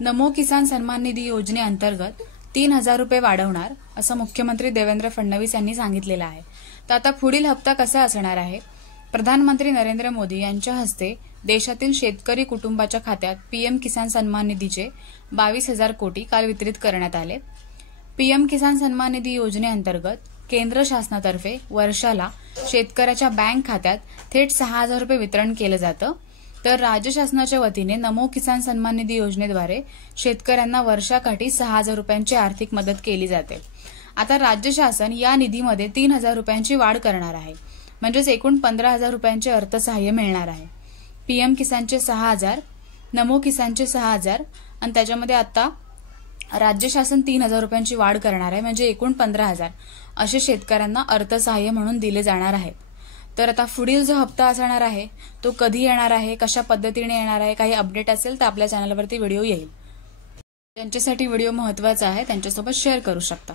नमो किसान सन्मान निधी योजनेअंतर्गत 3,000 रुपये वाढवणार असं मुख्यमंत्री देवेंद्र फडणवीस यांनी सांगितलेलं आहे। तर आता पुढील हप्ता कसा असणार आहे? प्रधानमंत्री नरेंद्र मोदी यांच्या हस्ते देशातील शेतकरी कुटुंबाच्या खात्यात पीएम किसान सन्मान निधीचे 22,000 कोटी काल वितरित करण्यात आले। पीएम किसान सन्मान निधी योजनेअंतर्गत केंद्र शासनातर्फे वर्षाला शेतकऱ्याच्या बँक खात्यात थेट 6,000 रुपये वितरण केलं जातं। तर राज्य शासनाच्या वतीने नमो किसान सन्मान निधी योजनेद्वारे शेतकऱ्यांना वर्षाकाठी 6,000 रुपयांची आर्थिक मदत केली जाते। आता राज्य शासन या निधीमध्ये 3,000 रुपयांची वाढ करणार आहे, म्हणजेच एकूण 15,000 रुपयांचे अर्थसहाय्य मिळणार आहे। पीएम किसानचे 6,000, नमो किसानचे 6,000 आणि त्याच्यामध्ये आता राज्य शासन 3,000 रुपयांची वाढ करणार आहे, म्हणजे एकूण 15,000 असे शेतकऱ्यांना अर्थसहाय्य म्हणून दिले जाणार आहेत। तर आता पुढील जो हप्ता असणार आहे तो कधी येणार आहे, कशा पद्धतीने येणार आहे, काही अपडेट असेल तर आपल्या चॅनलवरती व्हिडिओ येईल। त्यांच्यासाठी व्हिडिओ महत्त्वाचा आहे, त्यांच्यासोबत शेअर करू शकता।